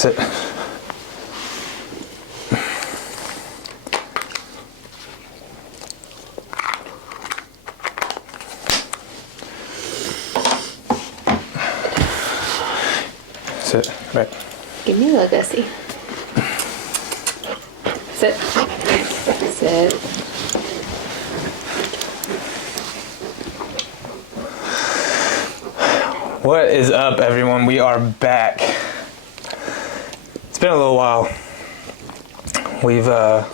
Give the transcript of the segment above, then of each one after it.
Sit. Sit. Back. Give me a little Bessie. Sit. Sit. What is up, everyone? We are back. It's been a little while. We've had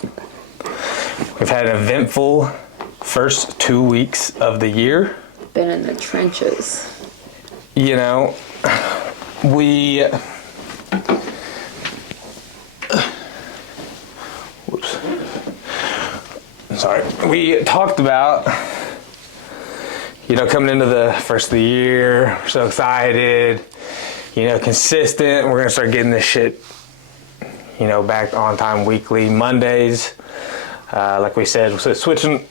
an eventful first 2 weeks of the year. Been in the trenches. You know, we talked about, coming into the first of the year, we're so excited, consistent. We're going to start getting this shit, back on time weekly, Mondays. Like we said, so switching,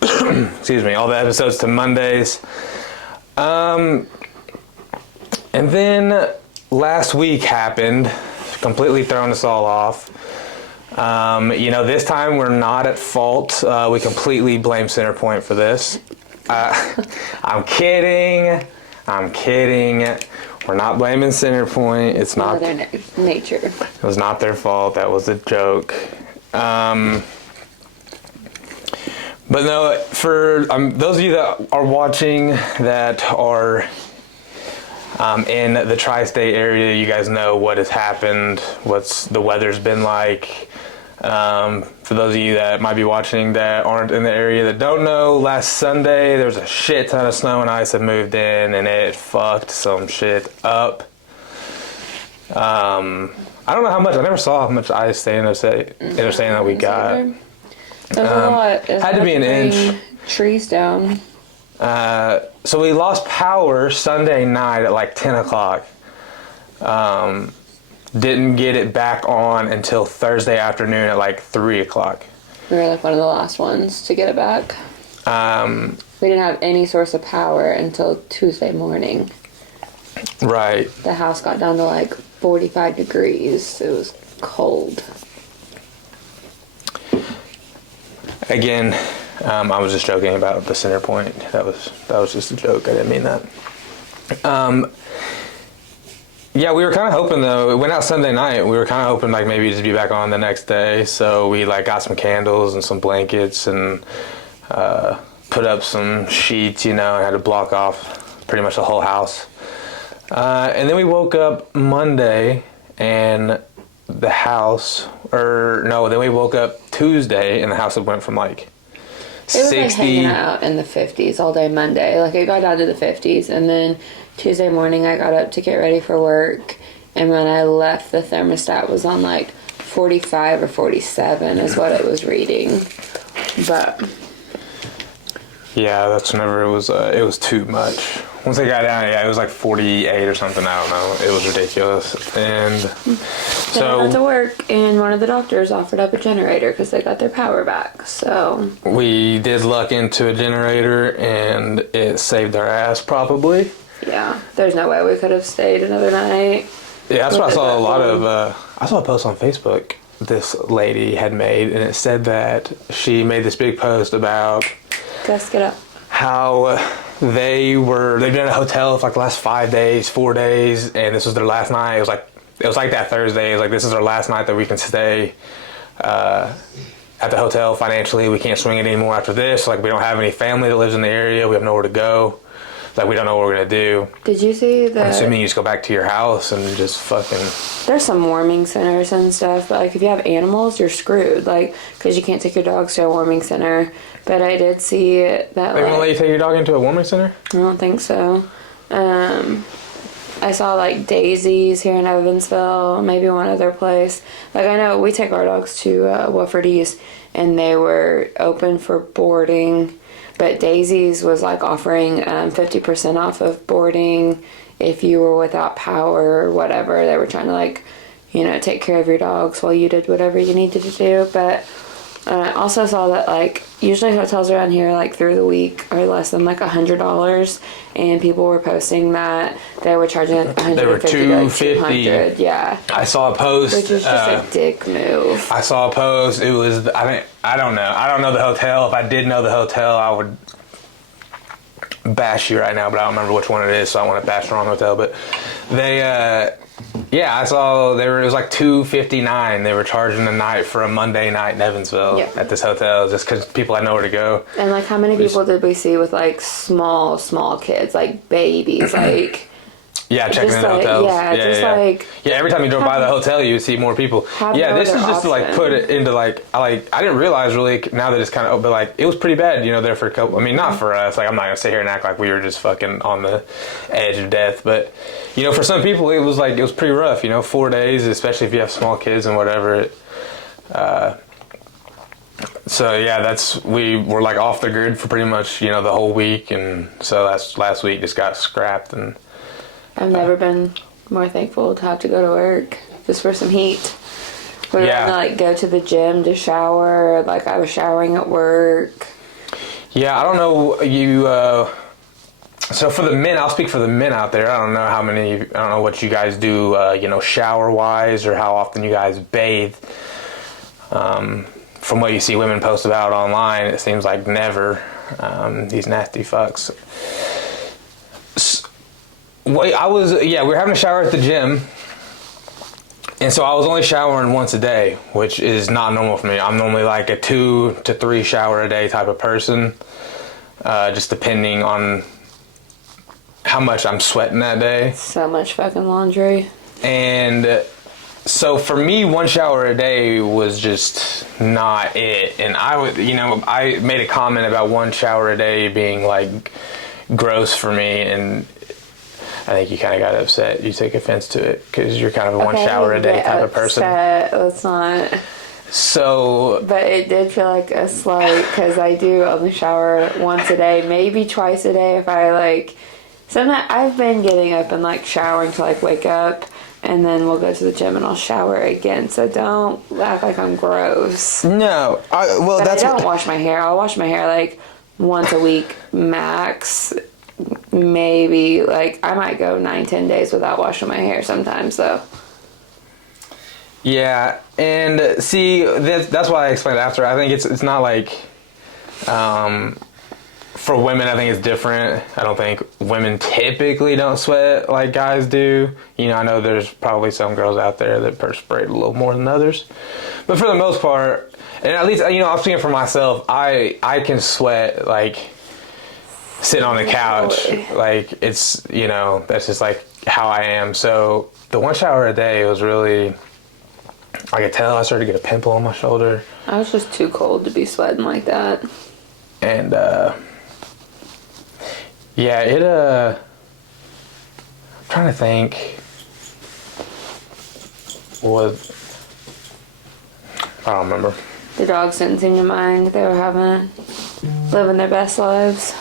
excuse me, all the episodes to Mondays. And then last week happened, completely throwing us all off. This time we're not at fault. We completely blame Centerpoint for this. I'm kidding. We're not blaming Centerpoint. It's not their nature. It was not their fault. That was a joke. But no, for those of you that are watching that are in the tri-state area, you guys know what has happened, what's the weather's been like. For those of you that might be watching that aren't in the area that don't know, last Sunday there was a shit ton of snow and ice that moved in, and it fucked some shit up. I don't know how much. I never saw how much ice they ended up saying that we got. There's a lot. Had to be an inch. Trees down. So we lost power Sunday night at like 10 o'clock. Didn't get it back on until Thursday afternoon at like 3 o'clock. We were like one of the last ones to get it back. We didn't have any source of power until Tuesday morning. Right. The house got down to like 45 degrees. It was cold. Again, I was just joking about the Centerpoint. That was just a joke. I didn't mean that. Yeah, we were kind of hoping though. It went out Sunday night. We were kind of hoping like maybe just be back on the next day. So we like got some candles and some blankets and put up some sheets, and had to block off pretty much the whole house. And then we woke up Monday and the house, then we woke up Tuesday and the house went from like 60. It was like hanging out in the 50s all day Monday. Like it got down to the 50s, and then Tuesday morning I got up to get ready for work, and when I left the thermostat was on like 45 or 47 is what it was reading. But yeah, that's whenever it was too much. Once I got down, it was like 48 or something. I don't know. It was ridiculous. And so I went to work, and one of the doctors offered up a generator because they got their power back. So we did luck into a generator, and it saved our ass probably. Yeah, there's no way we could have stayed another night. Yeah, that's what I saw a lot of. I saw a post on Facebook this lady had made, and it said that she made this big post about Gus, get up. How they've been in a hotel for like the last 4 days, and this was their last night. It was like that Thursday. It was like, this is our last night that we can stay at the hotel financially. We can't swing it anymore after this. Like, we don't have any family that lives in the area. We have nowhere to go. Like, we don't know what we're gonna do. Did you see that? I'm assuming you just go back to your house and just fucking. There's some warming centers and stuff, but like if you have animals, you're screwed. Like, because you can't take your dogs to a warming center. But I did see that. They won't let you take your dog into a warming center? I don't think so. I saw like Daisy's here in Evansville, maybe one other place. Like, I know we take our dogs to Woodford East, and they were open for boarding. But Daisy's was like offering 50% off of boarding if you were without power or whatever. They were trying to take care of your dogs while you did whatever you needed to do. But I also saw that, like, usually hotels around here, like, through the week are less than, like, $100, and people were posting that they were charging, like, $150 They were to $200. Yeah. I saw a post. Which is just a dick move. I saw a post. It was, I don't know. I don't know the hotel. If I did know the hotel, I would bash you right now, but I don't remember which one it is, so I want to bash the wrong hotel. But they, I saw it was like $259. They were charging a night for a Monday night in Evansville at this hotel, just because people had nowhere to go. And like, how many people did we see with like small kids, like babies, like? Yeah, checking in hotels. Yeah, every time you drove by the hotel, you would see more people. Yeah, this is just to like put it into like I didn't realize really now that it's kind of, but like it was pretty bad, there for a couple. I mean, not for us. Like I'm not gonna sit here and act like we were just fucking on the edge of death, but for some people it was pretty rough. 4 days, especially if you have small kids and whatever. So yeah, we were like off the grid for pretty much the whole week, and so that's last week just got scrapped. And I've never been more thankful to have to go to work just for some heat. We were gonna like go to the gym to shower. Like I was showering at work. Yeah, I don't know you. So for the men, I'll speak for the men out there. I don't know what you guys do. Shower wise, or how often you guys bathe. From what you see women post about online, it seems like never. These nasty fucks. We were having a shower at the gym, and so I was only showering once a day, which is not normal for me. I'm normally like a 2 to 3 shower a day type of person, just depending on how much I'm sweating that day. So much fucking laundry. And so for me, 1 shower a day was just not it. And I made a comment about 1 shower a day being like gross for me, and I think you kind of got upset. You took offense to it because you're kind of a 1 shower a day type of person. Let's not. So. But it did feel like a slight, because I do only shower once a day, maybe twice a day if I like. Sometimes I've been getting up and like showering to like wake up, and then we'll go to the gym and I'll shower again. So don't act like I'm gross. No, I don't wash my hair. I'll wash my hair like once a week max. Maybe like I might go 9-10 days without washing my hair sometimes though. Yeah, and see that's why I explained after. I think it's not like for women. I think it's different. I don't think women typically don't sweat like guys do. I know there's probably some girls out there that perspirate a little more than others, but for the most part, and at least I'm speaking for myself. I can sweat like sitting on the couch. Like it's that's just like how I am. So the 1 shower a day was really, I could tell I started to get a pimple on my shoulder. I was just too cold to be sweating like that. And I'm trying to think what, I don't remember. The dogs didn't seem to mind. They were living their best lives.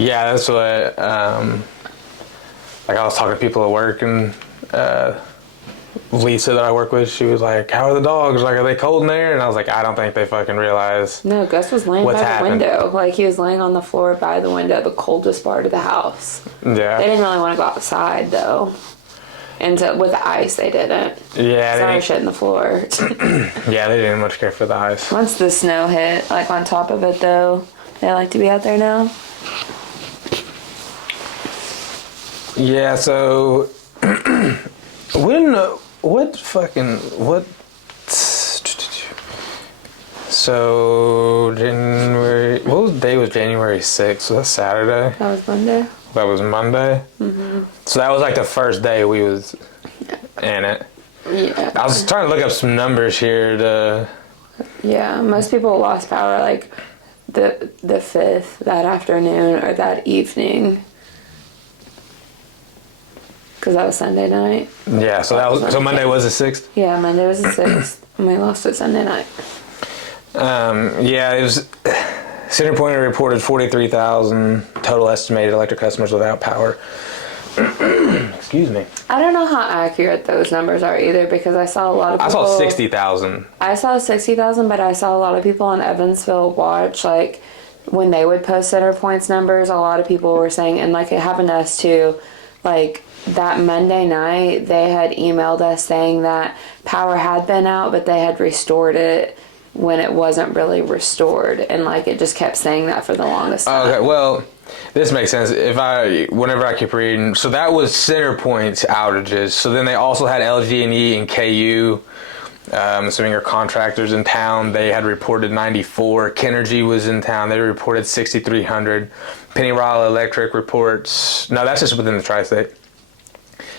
Yeah, that's what, like I was talking to people at work, and Lisa that I work with, she was like, how are the dogs? Like, are they cold in there? And I was like, I don't think they fucking realize. No, Gus was laying by the window. Like, he was laying on the floor by the window, the coldest part of the house. Yeah. They didn't really want to go outside, though. And so, with the ice, they didn't. Yeah. So I was shitting the floor. Yeah, they didn't much care for the ice. Once the snow hit, like, on top of it, though, they like to be out there now. Yeah, so so January, what day was January 6th? Was that Saturday? That was Monday. That was Monday? Mm-hmm. So that was like the first day we was in it. Yeah. I was trying to look up some numbers here Yeah, most people lost power like the 5th, that afternoon, or that evening. Because that was Sunday night. Yeah, so Monday was the 6th? Yeah, Monday was the 6th. And we lost it Sunday night. Yeah, it was. Center Point reported 43,000 total estimated electric customers without power. Excuse me. I don't know how accurate those numbers are either, because I saw a lot of people. I saw 60,000. I saw 60,000, but I saw a lot of people in Evansville watch, like, when they would post center points numbers, a lot of people were saying, and like it happened to us too, like that Monday night, they had emailed us saying that power had been out, but they had restored it when it wasn't really restored, and like it just kept saying that for the longest time. Okay, well, this makes sense. Whenever I keep reading, so that was center points outages. So then they also had LG&E and KU. Assuming your contractors in town, they had reported 94. Kenergy was in town, they reported 6,300. Penny Rile Electric reports, no, that's just within the tri-state.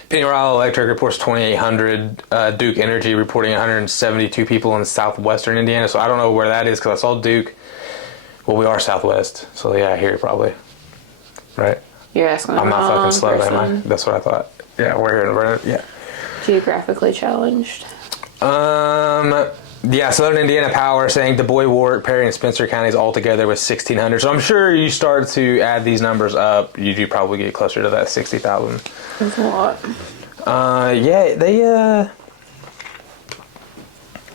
Penny Rile Electric reports 2,800. Duke Energy reporting 172 people in southwestern Indiana. So I don't know where that is, because I saw Duke. Well, we are southwest, so yeah, here probably. Right? You're asking the I'm not wrong fucking slow, am I? person. That's what I thought. Yeah, we're here in Vernon. Yeah. Geographically challenged. Yeah, Southern Indiana Power saying Du Bois, Warwick, Perry, and Spencer counties all together was 1,600. So I'm sure you start to add these numbers up, you do probably get closer to that 60,000. That's a lot. Yeah,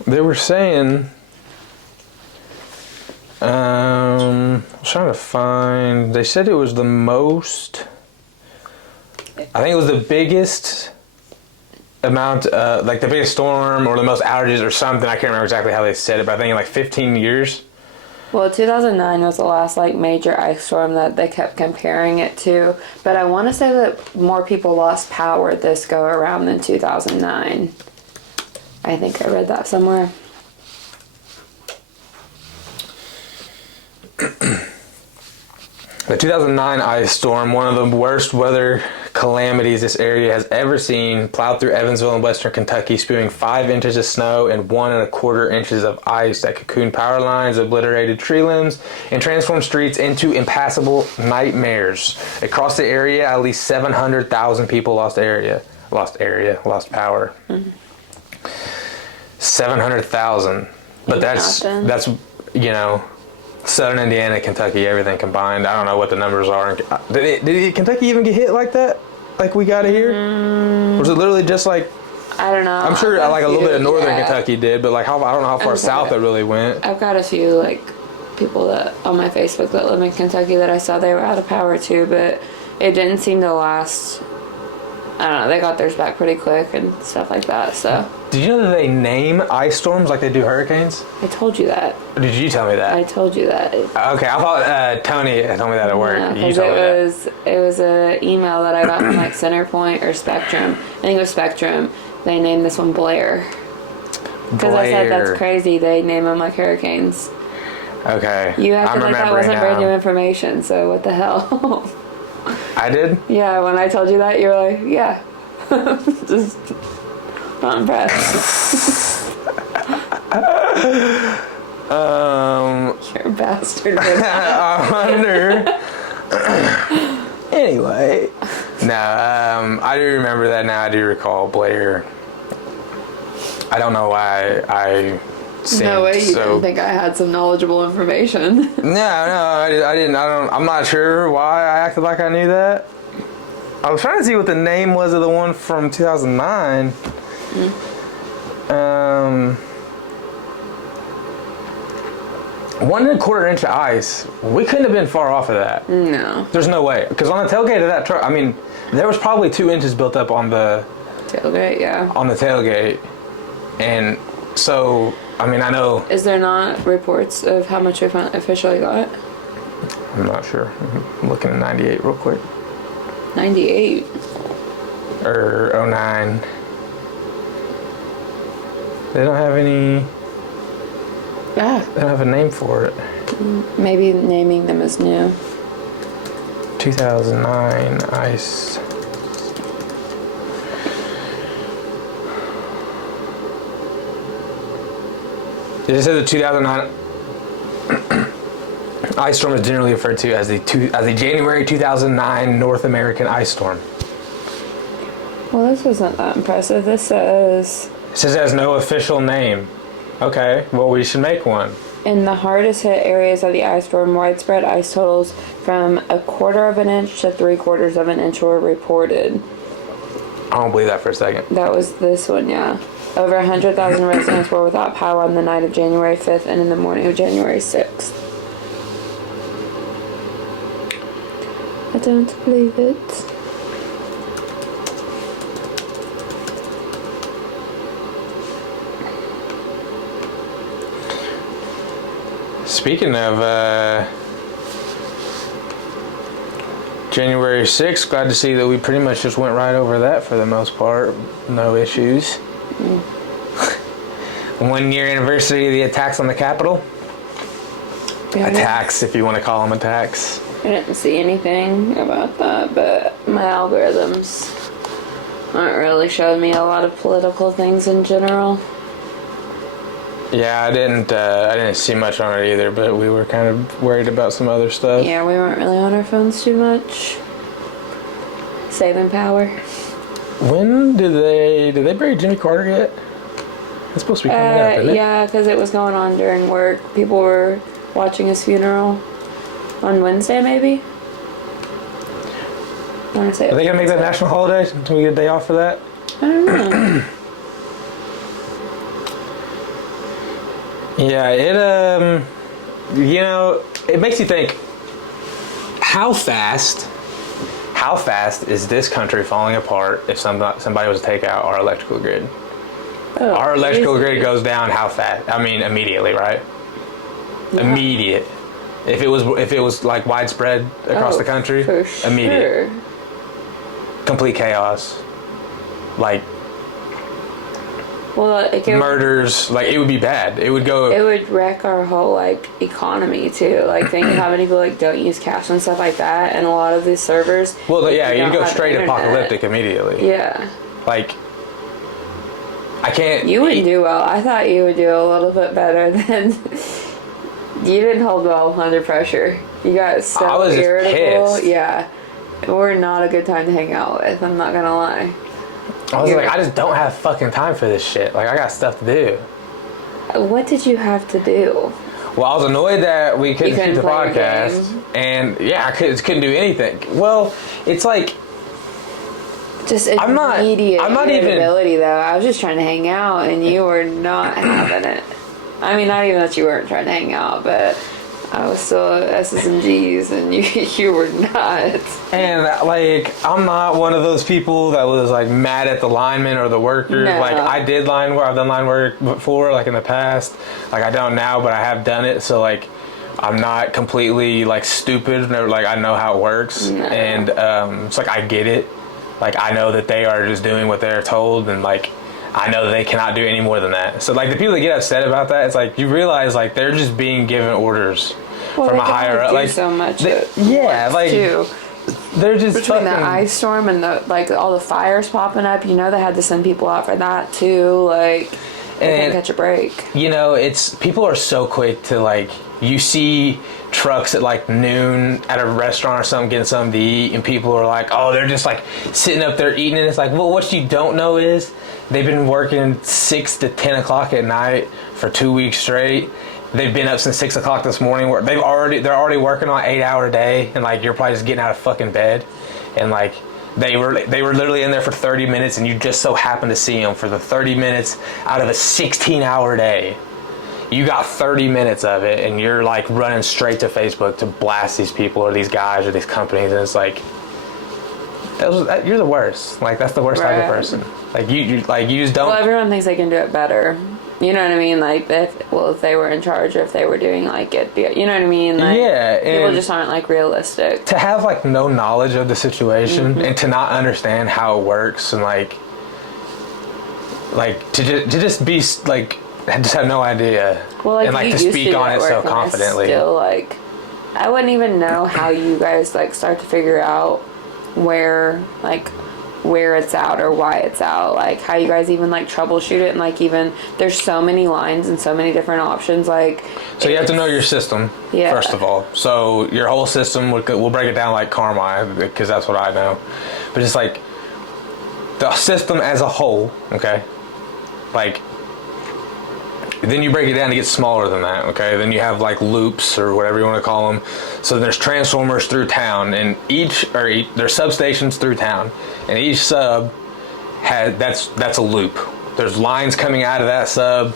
they were saying, I was trying to find, they said it was the most, I think it was the biggest amount, like the biggest storm or the most outages or something. I can't remember exactly how they said it, but I think in like 15 years. Well, 2009 was the last like major ice storm that they kept comparing it to, but I want to say that more people lost power this go around than 2009. I think I read that somewhere. The 2009 ice storm, one of the worst weather calamities this area has ever seen, plowed through Evansville and western Kentucky, spewing 5 inches of snow and 1.25 inches of ice that cocooned power lines, obliterated tree limbs, and transformed streets into impassable nightmares. Across the area, at least 700,000 people lost power. Mm-hmm. 700,000. But that's you know, Southern Indiana, Kentucky, everything combined. I don't know what the numbers are. Did Kentucky even get hit like that? Like we got it here? Or was it literally just like... I don't know. I'm sure like a little bit of northern Kentucky did, but like I don't know how far south it really went. I've got a few like people that on my Facebook that live in Kentucky that I saw they were out of power too, but it didn't seem to last. I don't know, they got theirs back pretty quick and stuff like that, so. Did you know that they name ice storms like they do hurricanes? I told you that. Or did you tell me that? I told you that. Okay, I thought Tony told me that at work. No, You told me that. It was an email that I got from like Centerpoint or Spectrum. I think it was Spectrum. They named this one Blair. Because I said that's crazy. They name them like hurricanes. Okay. You acted like that wasn't brand new information, so what the hell? I did? Yeah, when I told you that, you were like, yeah. Just not impressed. You're a bastard. I wonder. Anyway. No, I do remember that now. I do recall Blair. I don't know why I seemed no way you so... didn't think I had some knowledgeable information. No, I didn't. I'm not sure why I acted like I knew that. I was trying to see what the name was of the one from 2009. 1.25 inch of ice. We couldn't have been far off of that. No. There's no way. Because on the tailgate of that truck, I mean, there was probably 2 inches built up on the tailgate, yeah. On the tailgate. And so, I mean, I know... Is there not reports of how much we officially got? I'm not sure. I'm looking at 98 real quick. 98? Or 09. They don't have any... Ah. They don't have a name for it. Maybe naming them is new. 2009 ice. It says the 2009 ice storm is generally referred to as the January 2009 North American ice storm. Well, this wasn't that impressive. This says... It says it has no official name. Okay, well, we should make one. In the hardest hit areas of the ice storm, widespread ice totals from 1/4 of an inch to 3/4 of an inch were reported. I don't believe that for a second. That was this one, yeah. Over 100,000 residents were without power on the night of January 5th and in the morning of January 6th. I don't believe it. Speaking of January 6th, glad to see that we pretty much just went right over that for the most part. No issues. 1 year anniversary of the attacks on the Capitol. Yeah, Attacks, if you want to call them attacks. I didn't see anything about that, but my algorithms aren't really showing me a lot of political things in general. Yeah, I didn't see much on it either, but we were kind of worried about some other stuff. Yeah, we weren't really on our phones too much. Saving power. When did they bury Jimmy Carter yet? It's supposed to be coming up, isn't it? Yeah, because it was going on during work. People were watching his funeral on Wednesday, maybe. I want to say. Are they gonna make that national holiday? Can we get a day off for that? I don't know. Yeah, it makes you think, how fast is this country falling apart if somebody was to take out our electrical grid? Oh, Our electrical easy. grid goes down how fast? I mean, immediately, right? Yeah. Immediate. If it was like widespread across the country, for immediate. sure. Complete chaos. Like, Well, murders, like it would be bad. It would go. It would wreck our whole like economy too. Like think how many people like don't use cash and stuff like that, and a lot of these servers. Well, yeah, you you'd don't go have straight internet. apocalyptic immediately. Yeah. Like, I can't. You wouldn't do well. I thought you would do a little bit better than. You didn't hold well under pressure. You got so I was just irritable. pissed. Yeah. We're not a good time to hang out with. I'm not gonna lie. I was like, I just don't have fucking time for this shit. Like, I got stuff to do. What did you have to do? Well, I was annoyed that we couldn't shoot the play your podcast, game. and yeah, I couldn't do anything. Well, it's like Just I'm not immediate even- irritability, though. I was just trying to hang out, and you were not having it. I mean, not even that you weren't trying to hang out, but I was still at S's and G's, and you were not. And like, I'm not one of those people that was like mad at the lineman or the worker. No. Like, I did line work. I've done line work before, like in the past. Like, I don't now, but I have done it. So like, I'm not completely like stupid. Like, I know how it works, No. and it's like I get it. Like, I know that they are just doing what they're told, and like, I know that they cannot do any more than that. So like, the people that get upset about that, it's like you realize like they're just being given orders Well, from they a can higher only up. do Like, so much. yeah, like too. they're just Between fucking, the ice storm and the like, all the fires popping up, you know, they had to send people out for that too. Like, they And- can't catch a break. you know, it's people are so quick to like, you see trucks at like noon at a restaurant or something getting something to eat, and people are like, oh, they're just like sitting up there eating, and it's like, well, what you don't know is they've been working 6 to 10 o'clock at night for 2 weeks straight. They've been up since 6 o'clock this morning. They're already working on an 8-hour day, and like, you're probably just getting out of fucking bed, and like, they were literally in there for 30 minutes, and you just so happen to see them for the 30 minutes out of a 16-hour day. You got 30 minutes of it, and you're like running straight to Facebook to blast these people or these guys or these companies, and it's like, you're the worst. Like, that's the worst type of Right. person. Like, you just don't. Well, everyone thinks they can do it better. You know what I mean? Like, if they were in charge, or if they were doing like it, you know what I mean? Like, Yeah, people and- just aren't like realistic. To have like no knowledge of the situation and to not understand how it works, and like to just be like, just have no idea, Well, like, and like you to used speak do on that it so work, and I confidently. Still, like, I wouldn't even know how you guys like start to figure out where it's out or why it's out. Like, how you guys even like troubleshoot it, and like, even there's so many lines and so many different options. Like, So you have to know your system, Yeah. first of all. So your whole system, we'll break it down like Carmine, because that's what I know. But just like the system as a whole, okay? Like, Then you break it down, it gets smaller than that, okay? Then you have like loops or whatever you want to call them. So there's transformers through town, and there's substations through town, and each sub that's a loop. There's lines coming out of that sub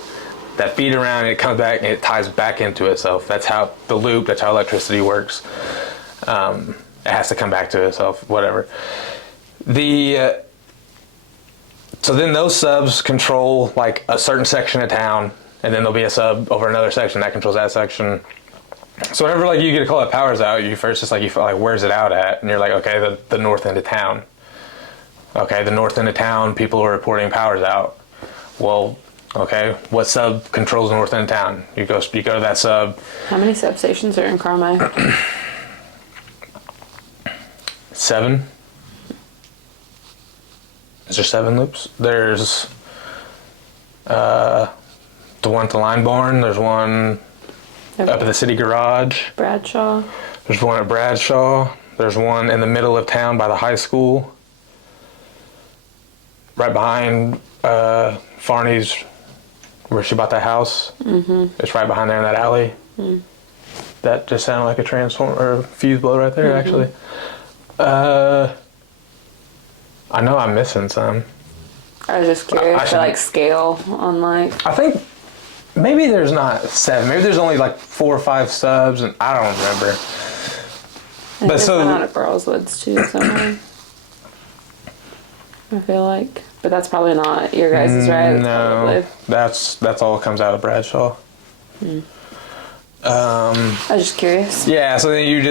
that feed around, and it comes back and it ties back into itself. That's how that's how electricity works. It has to come back to itself, whatever. So then those subs control like a certain section of town, and then there'll be a sub over another section that controls that section. So whenever like you get a call that power's out, you feel like, where's it out at? And you're like, okay, the north end of town. Okay, the north end of town, people are reporting power's out. Well, okay, what sub controls the north end of town? You go to that sub. How many substations are in Carmi? 7. Is there 7 loops? There's the one at the Line Barn. There's one up at the city garage. Bradshaw. There's one at Bradshaw. There's one in the middle of town by the high school. Right behind Farney's, where she bought that house. Mm-hmm. It's right behind there in that alley. Mm. That just sounded like a transformer or a fuse blow right there, actually. I know I'm missing some. I was just curious for scale on like. I think maybe there's not 7. Maybe there's only like 4 or 5 subs, and I don't remember. But so one out of Burleswoods too somewhere. I feel like, but that's probably not your guys', right? No, that's all comes out of Bradshaw. I was just curious. Yeah, so then you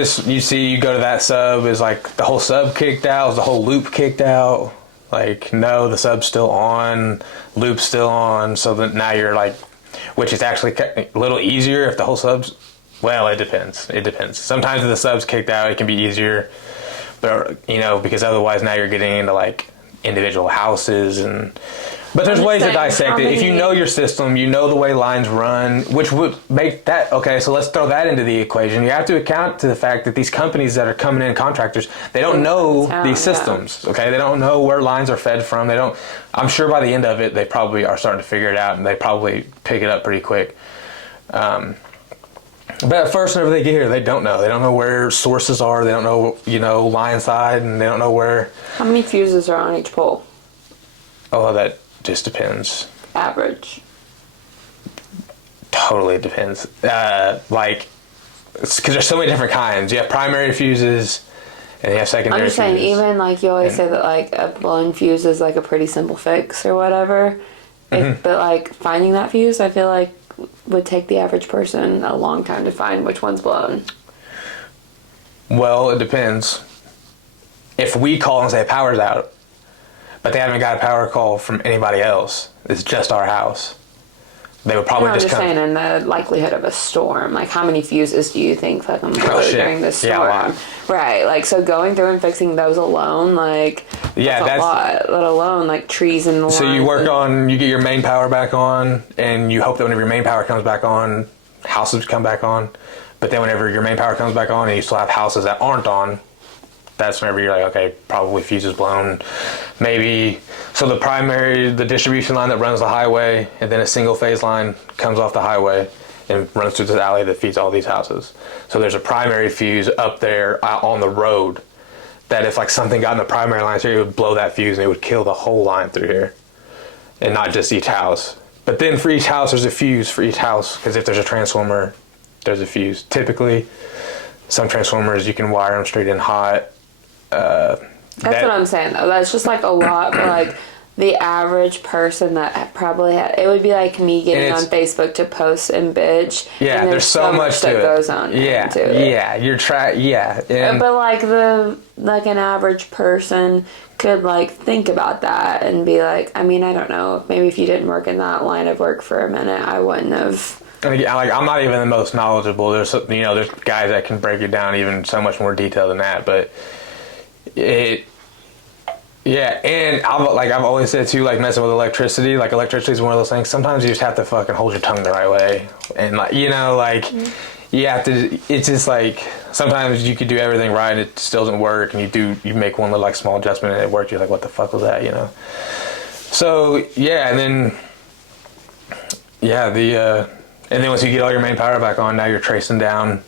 go to that sub, is like the whole sub kicked out, is the whole loop kicked out? Like, no, the sub's still on, loop's still on, so that now you're like, which is actually a little easier if the whole sub's, well, it depends. Sometimes if the sub's kicked out, it can be easier, but, because otherwise now you're getting into like individual houses but there's ways to dissect it. If you know your system, you know the way lines run, which would make that, okay, so let's throw that into the equation. You have to account to the fact that these companies that are coming in, contractors, they don't know these systems, okay? They don't know where lines are fed from. I'm sure by the end of it, they probably are starting to figure it out, and they probably pick it up pretty quick. But at first, whenever they get here, they don't know. They don't know where sources are. They don't know, line side, and they don't know where. How many fuses are on each pole? Oh, that just depends. Average. Totally depends. Because there's so many different kinds. You have primary fuses, and you have secondary fuses. I'm just saying, even like you always say that like a blown fuse is like a pretty simple fix or whatever. But like finding that fuse, I feel like would take the average person a long time to find which one's blown. Well, it depends. If we call and say power's out, but they haven't got a power call from anybody else, it's just our house, they would probably just come. I'm just saying, in the likelihood of a storm, like how many fuses do you think that blew during this storm? Yeah, a lot. Right, like so going through and fixing those alone, like that's a lot, let alone like trees and the So you get your main power back on, and you hope that whenever your main power comes back on, houses come back on. But then whenever your main power comes back on and you still have houses that aren't on, that's whenever you're like, okay, probably fuse is blown. Maybe, so the distribution line that runs the highway, and then a single phase line comes off the highway and runs through the alley that feeds all these houses. So there's a primary fuse up there on the road that if like something got in the primary line here, it would blow that fuse and it would kill the whole line through here. And not just each house. But then for each house, there's a fuse for each house, because if there's a transformer, there's a fuse. Typically, some transformers, you can wire them straight in hot. That's what I'm saying, though. That's just like a lot for like the average person that probably it would be like me getting on Facebook to post and bitch. Yeah, and there's so much that goes on. Yeah, into it. Yeah, But like an average person could like think about that and be like, I mean, I don't know, maybe if you didn't work in that line of work for a minute, I wouldn't have. Like, I'm not even the most knowledgeable. There's guys that can break it down even so much more detail than that, but. And I've always said too, like messing with electricity is one of those things. Sometimes you just have to fucking hold your tongue the right way, and you have to. It's just like sometimes you could do everything right and it still doesn't work, and you make one little like small adjustment and it worked. You're like, what the fuck was that? So yeah, and then yeah, and then once you get all your main power back on, now you're tracing down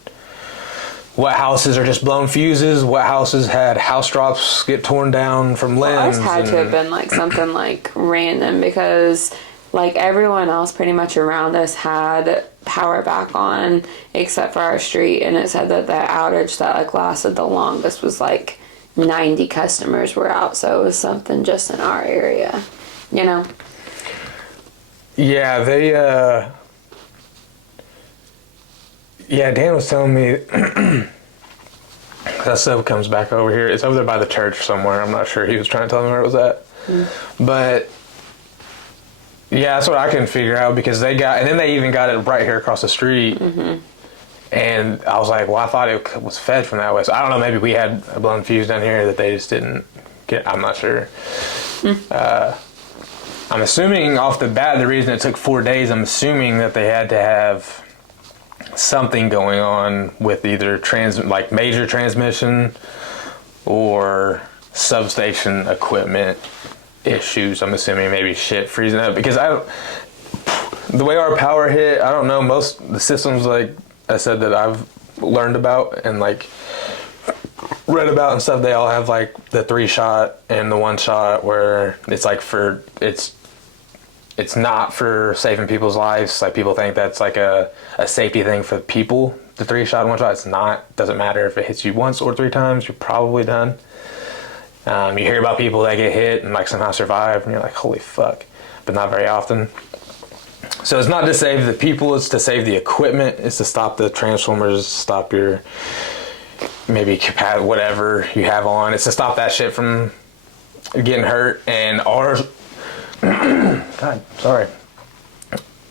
what houses are just blown fuses, what houses had house drops get torn down from limbs. Ours had to have been like something like random because like everyone else pretty much around us had power back on except for our street, and it said that the outage that like lasted the longest was like 90 customers were out, so it was something just in our area, you know? Yeah, Dan was telling me that stuff comes back over here. It's over there by the church somewhere. I'm not sure. He was trying to tell me where it was at. But yeah, that's what I couldn't figure out because and then they even got it right here across the street. And I was like, well, I thought it was fed from that way. So I don't know, maybe we had a blown fuse down here that they just didn't get. I'm not sure. I'm assuming off the bat, the reason it took 4 days, I'm assuming that they had to have something going on with either like major transmission or substation equipment issues. I'm assuming maybe shit freezing up because the way our power hit, I don't know, most the systems like I said that I've learned about and like read about and stuff, they all have like the 3-shot and the 1-shot where it's like it's not for saving people's lives. Like people think that's like a safety thing for people. The 3-shot and 1-shot, it's not. Doesn't matter if it hits you once or 3 times, you're probably done. You hear about people that get hit and like somehow survive, and you're like, holy fuck, but not very often. So it's not to save the people, it's to save the equipment. It's to stop the transformers, stop your maybe whatever you have on. It's to stop that shit from getting hurt. And ours, God, sorry.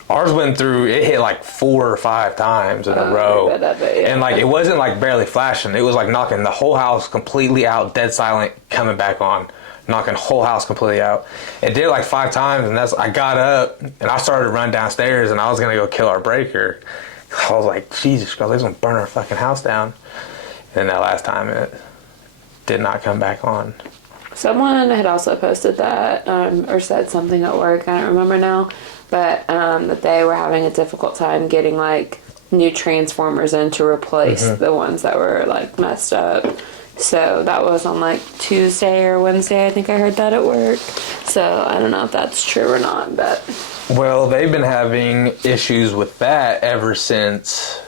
Ours went through, it hit like 4 or 5 times in a row. And like, it wasn't like barely flashing. It was like knocking the whole house completely out, dead silent, coming back on. Knocking the whole house completely out. It did like 5 times, and I got up and I started to run downstairs, and I was gonna go kill our breaker. I was like, Jesus Christ, they're gonna burn our fucking house down. And that last time it did not come back on. Someone had also posted that, or said something at work, I don't remember now, but that they were having a difficult time getting like new transformers in to replace the ones that were like messed up. So that was on like Tuesday or Wednesday, I think I heard that at work. So I don't know if that's true or not, but... Well, they've been having issues with that ever since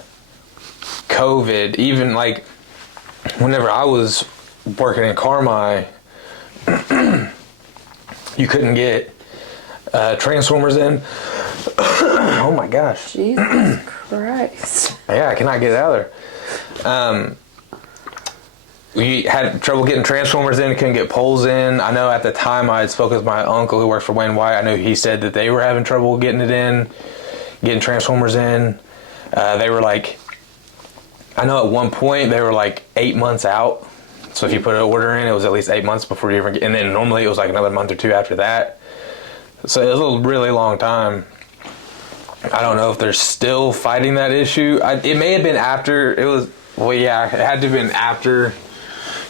COVID. Even like whenever I was working in Carmi, you couldn't get transformers in. Oh my gosh. Jesus Christ. Yeah, I cannot get it out of there. We had trouble getting transformers in, couldn't get poles in. I know at the time I had spoken with my uncle who worked for Wayne White. I know he said that they were having trouble getting it in, getting transformers in. They were like, I know at one point they were like 8 months out. So if you put an order in, it was at least 8 months before you ever get, and then normally it was like another month or 2 after that. So it was a really long time. I don't know if they're still fighting that issue. It may have been after, it had to have been after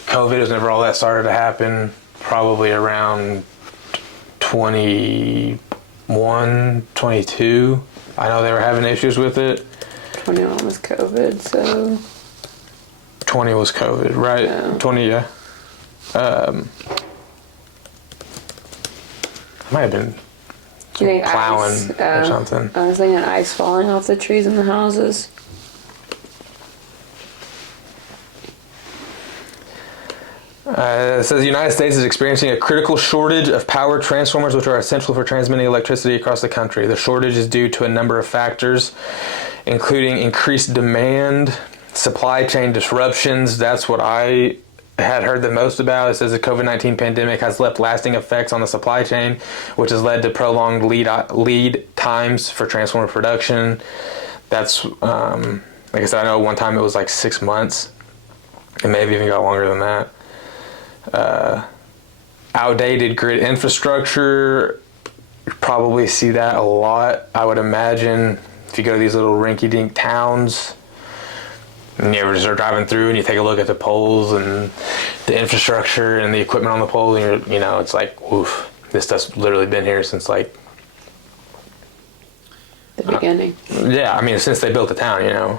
COVID was whenever all that started to happen, probably around 21, 22. I know they were having issues with it. 21 was COVID, so... 20 was COVID, right? Yeah. 20, yeah. Might have been plowing ice, or something. I was thinking ice falling off the trees in the houses. It says the United States is experiencing a critical shortage of power transformers, which are essential for transmitting electricity across the country. The shortage is due to a number of factors, including increased demand, supply chain disruptions. That's what I had heard the most about. It says the COVID-19 pandemic has left lasting effects on the supply chain, which has led to prolonged lead times for transformer production. That's, like I said, I know one time it was like 6 months. It may have even got longer than that. Outdated grid infrastructure, you probably see that a lot. I would imagine if you go to these little rinky-dink towns and you ever start driving through and you take a look at the poles and the infrastructure and the equipment on the pole, and it's like, oof, this stuff's literally been here since like the the beginning. Yeah, I mean, since they built the town,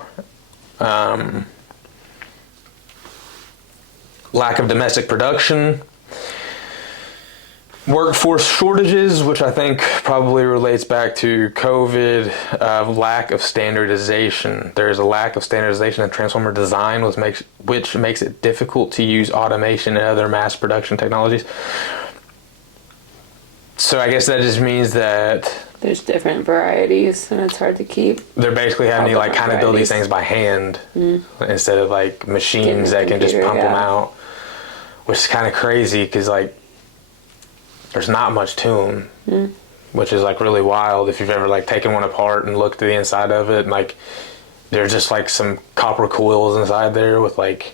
lack of domestic production, workforce shortages, which I think probably relates back to COVID, lack of standardization. There's a lack of standardization in transformer design, which makes it difficult to use automation and other mass production technologies. So I guess that just means that there's different varieties, and it's hard to keep. They're basically having to kind of build these things by hand instead of like machines that can just pump them out, which is kind of crazy because there's not much to them, which is like really wild. If you've ever like taken one apart and looked at the inside of it, and like there's just like some copper coils inside there with like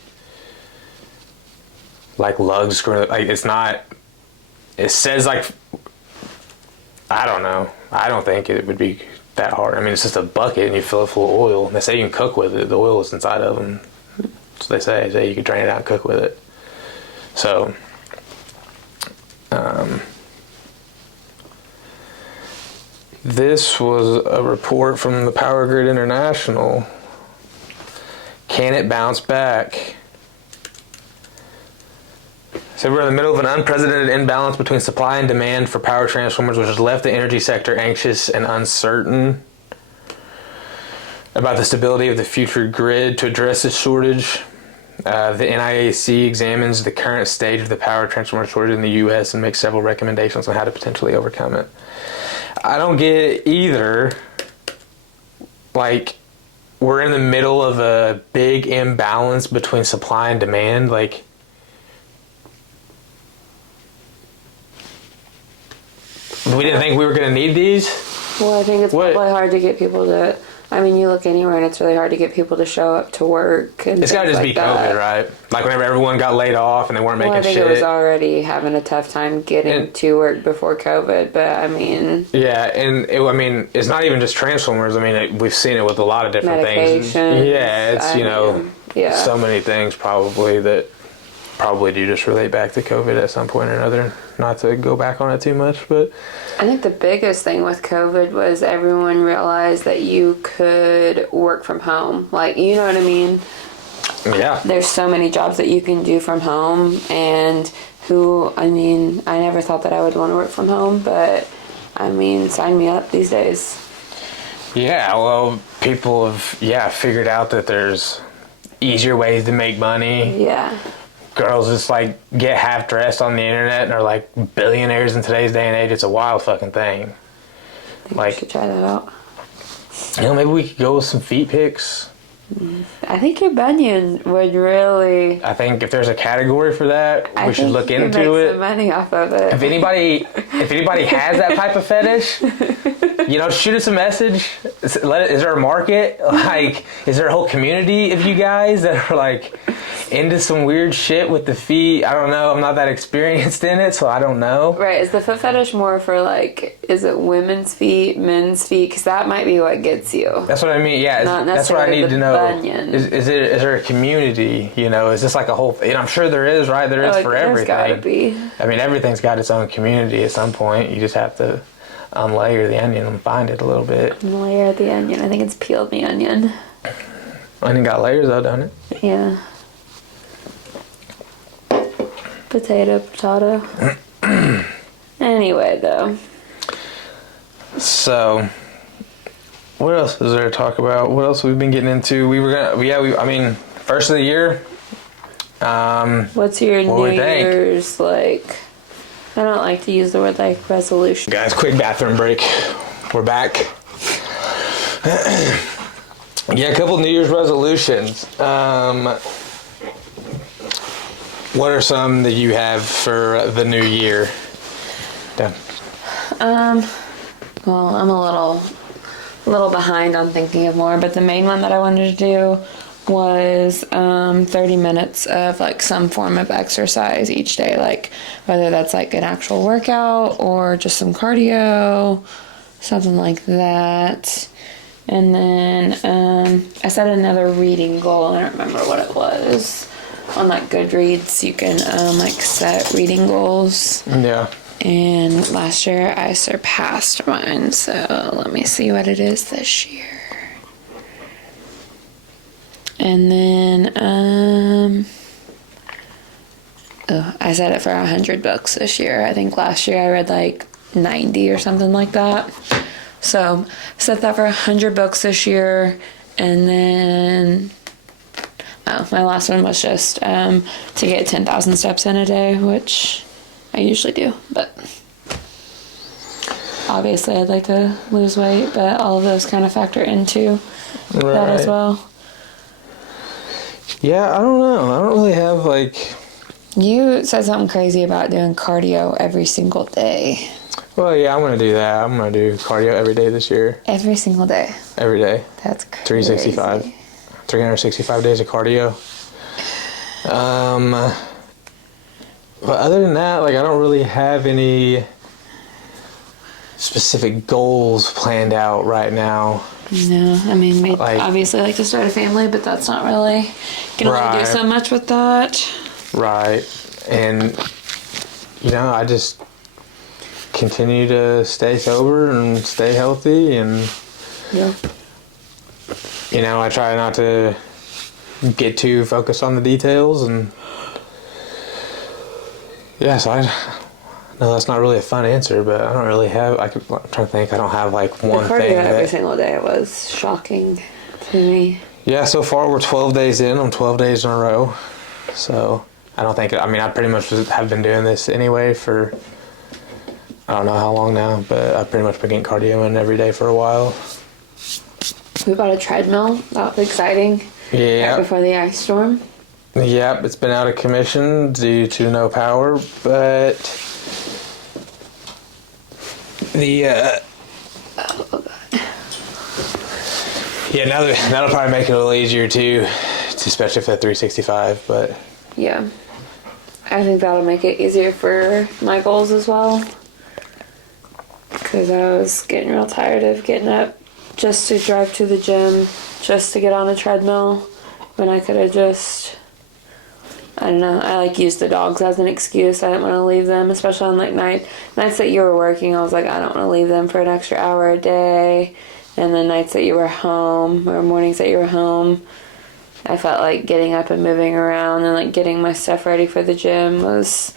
lugs screwing. Like it's not. It says like. I don't know. I don't think it would be that hard. I mean, it's just a bucket and you fill it full of oil. And they say you can cook with it. The oil is inside of them. So they say you can drain it out and cook with it. So, this was a report from the Power Grid International. Can it bounce back? So we're in the middle of an unprecedented imbalance between supply and demand for power transformers, which has left the energy sector anxious and uncertain about the stability of the future grid. To address this shortage, the NIAC examines the current stage of the power transformer shortage in the U.S. and makes several recommendations on how to potentially overcome it. I don't get it either. Like, we're in the middle of a big imbalance between supply and demand. Like, we didn't think we were going to need these? Well, I think it's probably hard to get people to... I mean, you look anywhere and it's really hard to get people to show up to work. And it's got to just be COVID, right? Like whenever everyone got laid off and they weren't making shit. I think it was already having a tough time getting to work before COVID, but I mean... Yeah, and it's not even just transformers. I mean, we've seen it with a lot of different things. Yeah, it's, so many things probably that probably do just relate back to COVID at some point or another. Not to go back on it too much, but... I think the biggest thing with COVID was everyone realized that you could work from home. Like, you know what I mean? Yeah. There's so many jobs that you can do from home, and I never thought that I would want to work from home, but, sign me up these days. Yeah, well, people have, figured out that there's easier ways to make money. Yeah. Girls just get half dressed on the internet and are billionaires in today's day and age. It's a wild fucking thing. I think we should try that out. Maybe we could go with some feet pics. I think your bunion would really... I think if there's a category for that, we should look into it. Make some money off of it. If anybody has that type of fetish, shoot us a message. Is there a market? Is there a whole community of you guys that are into some weird shit with the feet? I don't know. I'm not that experienced in it, so I don't know. Right. Is the foot fetish more for is it women's feet, men's feet? Because that might be what gets you. That's what I mean. Yeah. That's what I need to know. Is there a community? Is this a whole thing? I'm sure there is, right? There is for everything. There's gotta be. Everything's got its own community at some point. You just have to unlayer the onion and find it a little bit. Unlayer the onion. I think it's peeled the onion. Onion got layers though, don't it? Yeah. Potato. Anyway, though. So, what else is there to talk about? What else have we been getting into? First of the year. What's your New Year's I don't like to use the word resolution. Guys, quick bathroom break. We're back. A couple New Year's resolutions. What are some that you have for the new year? Done. Well, I'm a little behind on thinking of more, but the main one that I wanted to do was 30 minutes of some form of exercise each day, whether that's an actual workout or just some cardio, something like that. And then I set another reading goal. I don't remember what it was. On Goodreads, you can set reading goals. Yeah. And last year I surpassed mine. So let me see what it is this year. And then, I set it for 100 books this year. I think last year I read like 90 or something like that. So set that for 100 books this year. And then, my last one was just to get 10,000 steps in a day, which I usually do. But obviously I'd like to lose weight, but all of those kind of factor into that as well. Yeah, I don't know. I don't really have like... You said something crazy about doing cardio every single day. Well, yeah, I'm going to do that. I'm going to do cardio every day this year. Every single day? Every day. That's crazy. 365 days of cardio. But other than that, like, I don't really have any specific goals planned out right now. No, I mean, we obviously like to start a family, but that's not really going to do so much with that. Right. And, I just continue to stay sober and stay healthy. And, I try not to get too focused on the details. And, so no, that's not really a fun answer, but I don't really have, I'm trying to think, I don't have like one the cardio thing. Every single day was shocking to me. Yeah, so far we're 12 days in. I'm 12 days in a row. So I don't think, I pretty much have been doing this anyway for, I don't know how long now, but I've pretty much been getting cardio in every day for a while. We bought a treadmill. That was exciting. Yeah. Right before the ice storm. Yep, it's been out of commission due to no power, but that'll probably make it a little easier too, especially for the 365, but yeah, I think that'll make it easier for my goals as well, because I was getting real tired of getting up just to drive to the gym, just to get on a treadmill, when I could have just, I don't know, I used the dogs as an excuse. I didn't want to leave them, especially on nights that you were working. I was like, I don't want to leave them for an extra hour a day. And the nights that you were home, or mornings that you were home, I felt like getting up and moving around and getting my stuff ready for the gym was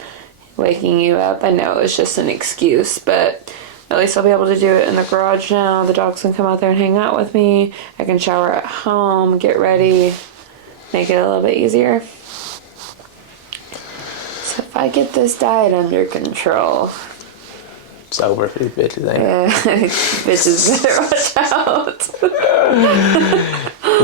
waking you up. I know it was just an excuse, but at least I'll be able to do it in the garage now. The dogs can come out there and hang out with me. I can shower at home, get ready, make it a little bit easier. So if I get this diet under control, it's over for you bitches, ain't it? Yeah, bitches better watch out.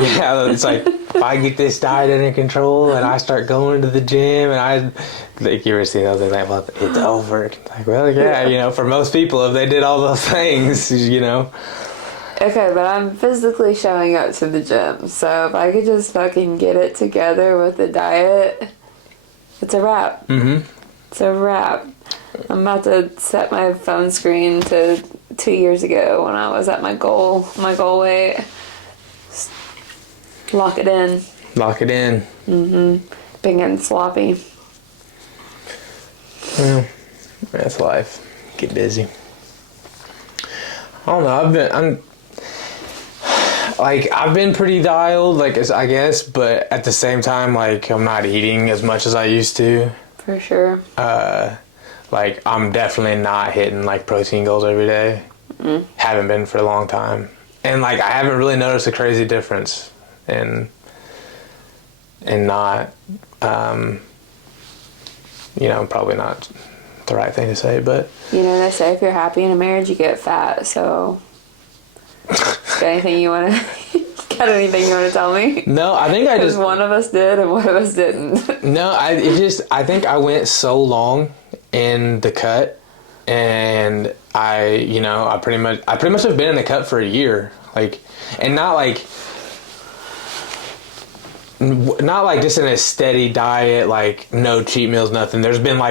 Yeah, it's like, if I get this diet under control and I start going to the gym and you ever see those, they're like, well, it's over. It's like, well, yeah, for most people, if they did all those things, Okay, but I'm physically showing up to the gym, so if I could just fucking get it together with the diet, it's a wrap. Mm-hmm. It's a wrap. I'm about to set my phone screen to 2 years ago when I was at my goal weight. Lock it in. Lock it in. Mm-hmm. Been getting sloppy. Well, that's life. Get busy. I don't know. I've been pretty dialed, I guess, but at the same time, I'm not eating as much as I used to. For sure. I'm definitely not hitting protein goals every day. Mm. Haven't been for a long time. And I haven't really noticed a crazy difference in not, probably not the right thing to say, but. They say if you're happy in a marriage, you get fat, so. Got anything you want to tell me? No, I think Because one of us did and one of us didn't. No, I think I went so long in the cut, and I pretty much have been in the cut for a year, and not just in a steady diet, no cheat meals, nothing. There's been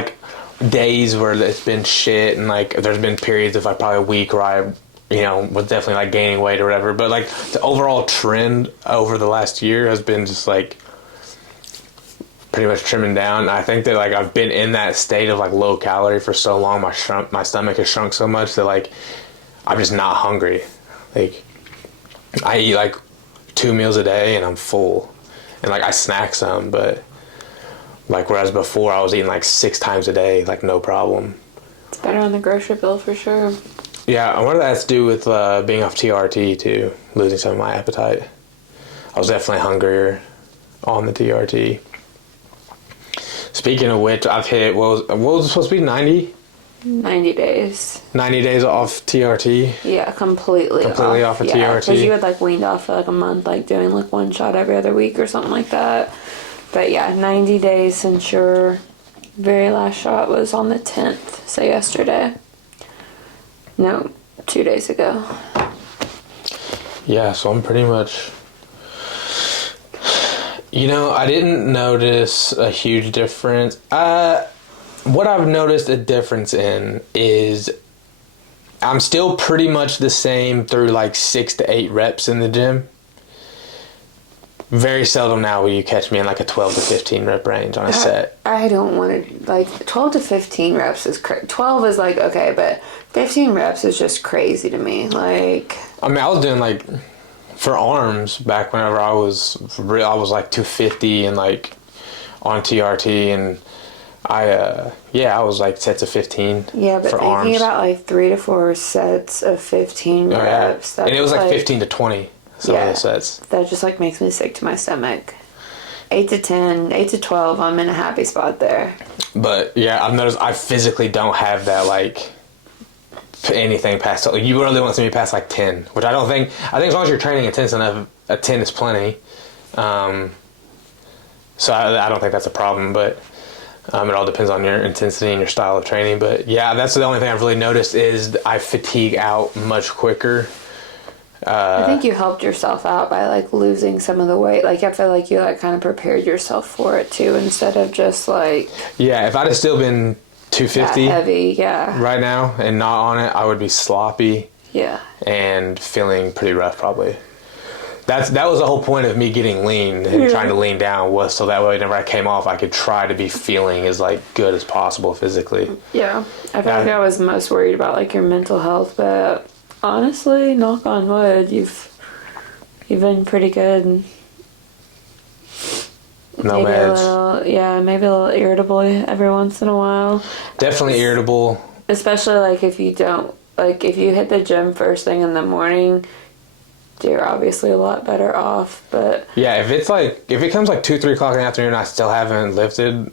days where it's been shit, and there's been periods of probably a week where I was definitely gaining weight or whatever, but the overall trend over the last year has been just pretty much trimming down. I think that like I've been in that state of like low calorie for so long. My stomach has shrunk so much that like I'm just not hungry. Like I eat like 2 meals a day and I'm full, and like I snack some, but like whereas before I was eating like 6 times a day, like no problem. It's better on the grocery bill for sure. Yeah, I wonder if that has to do with being off TRT too, losing some of my appetite. I was definitely hungrier on the TRT. Speaking of which, I've hit, what was it supposed to be, 90? 90 days. 90 days off TRT? Yeah, completely off of TRT. Because you had like weaned off for like a month, like doing like 1 shot every other week or something like that. But yeah, 90 days since your very last shot was on the 10th, so yesterday. No, 2 days ago. Yeah, so I'm pretty much... I didn't notice a huge difference. What I've noticed a difference in is I'm still pretty much the same through like 6 to 8 reps in the gym. Very seldom now will you catch me in like a 12 to 15 rep range on a set. I don't want to, like, 12 to 15 reps is 12 is like, okay, but 15 reps is just crazy to me. Like, I mean, I was doing like, for arms back whenever I was like 250 and like on TRT, and I was like sets of 15 yeah, but for thinking arms. about like 3 to 4 sets of 15 reps. And it was like 15 to 20. Some of the sets. That just like makes me sick to my stomach. 8 to 10, 8 to 12, I'm in a happy spot there. But yeah, I've noticed I physically don't have that like anything past. You really want to see me past like 10, which I don't think. I think as long as you're training intense enough, a 10 is plenty. So I don't think that's a problem, but it all depends on your intensity and your style of training. But yeah, that's the only thing I've really noticed is I fatigue out much quicker. I think you helped yourself out by like losing some of the weight. Like I feel like you like kind of prepared yourself for it too, instead of just like, yeah, if I'd have still been 250 heavy, right now and not on it, I would be sloppy, and feeling pretty rough probably. That was the whole point of me getting lean and trying to lean down, was so that way whenever I came off I could try to be feeling as like good as possible physically. Yeah, I feel like I was most worried about like your mental health, but honestly, knock on wood, you've been pretty good. No meds. Maybe a little irritable every once in a while. Definitely irritable. Especially like if you don't, like if you hit the gym first thing in the morning, you're obviously a lot better off. But yeah, if it comes like 2-3 o'clock in the afternoon and I still haven't lifted,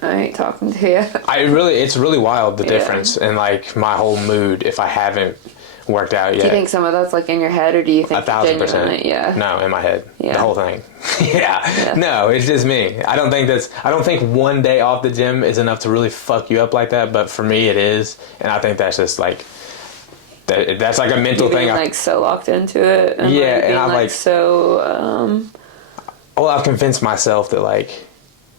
I ain't talking to you. It's really wild, the difference in like my whole mood if I haven't worked out yet. Do you think some of that's like in your head, or do you think 1,000%? Yeah. No, in my head. Yeah. The whole thing. Yeah. No, it's just me. I don't think one day off the gym is enough to really fuck you up like that, but for me it is, and I think that's just like that's like a mental thing. Like so locked into it. And and I'm like so. Well, I've convinced myself that like.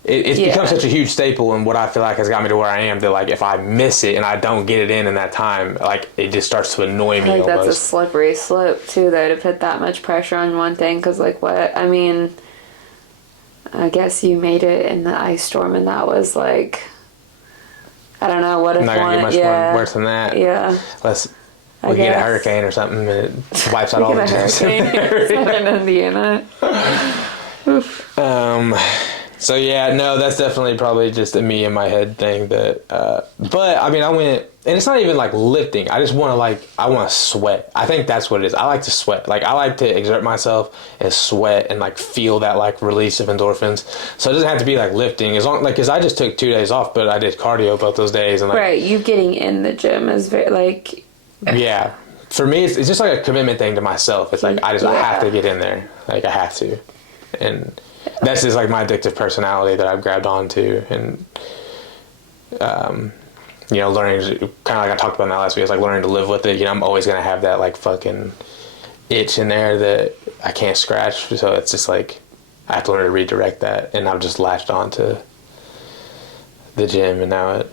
It's become such a huge staple in what I feel like has got me to where I am that like if I miss it and I don't get it in that time, like it just starts to annoy me. I think almost. That's a slippery slope too, though, to put that much pressure on one thing. Because like I guess you made it in the ice storm, and that was like, I don't know, what if not gonna get much more worse than that. Yeah. Unless we get a hurricane or something and it wipes out all the gyms. In Indiana. So yeah, no, that's definitely probably just a me in my head thing that, but I mean, I went, and it's not even like lifting. I just want to I want to sweat. I think that's what it is. I like to sweat. Like I like to exert myself and sweat and like feel that like release of endorphins. So it doesn't have to be like lifting as long, like, cause I just took 2 days off, but I did cardio both those days. And like, right. You getting in the gym is very like, yeah, for me, it's just like a commitment thing to myself. It's like, I have to get in there. Like I have to. And that's just like my addictive personality that I've grabbed onto, and learning to, kind of like I talked about in that last week, it's like learning to live with it. I'm always gonna have that like fucking itch in there that I can't scratch, so it's just like I have to learn to redirect that, and I've just latched onto the gym, and now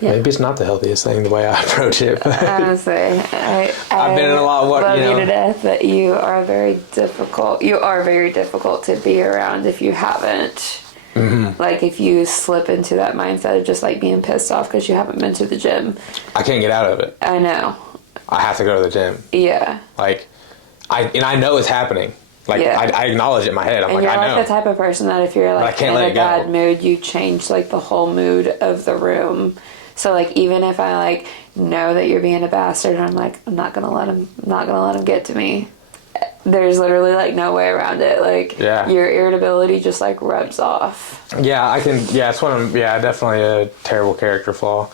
Yeah. Maybe it's not the healthiest thing the way I approach it. But Honestly, I've been in a lot of love you know. you to death, but you are very difficult. You are very difficult to be around if you haven't. Mm-hmm. Like if you slip into that mindset of just like being pissed off because you haven't been to the gym. I can't get out of it. I know. I have to go to the gym. Yeah. Like, I know it's happening. Like, Yeah. I acknowledge it in my head. I'm And like, you're I like know. the type of person that if you're But I like can't in let a it go. bad mood, you change like the whole mood of the room. So like even if I like know that you're being a bastard, I'm like I'm not gonna let him get to me. There's literally like no way around it. Like Yeah. your irritability just like rubs off. Yeah, I can. Yeah, it's one of. Yeah, definitely a terrible character flaw.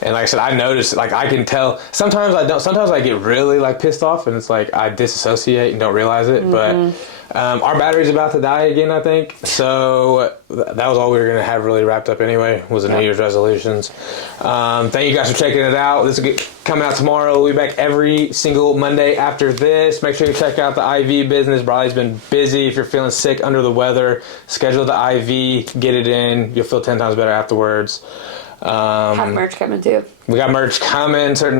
And like I said, I noticed. Like I can tell. Sometimes I don't. Sometimes I get really like pissed off, and it's like I disassociate and don't realize it. Mm-hmm. But our battery's about to die again, I think. So that was all we were gonna have really wrapped up anyway. Was the New Year's resolutions. Thank you guys for checking it out. This will coming out tomorrow. We'll be back every single Monday after this. Make sure you check out the IV business. Briley's been busy. If you're feeling sick, under the weather, schedule the IV. Get it in. You'll feel 10 times better afterwards. Have merch coming too. We got merch coming. Certain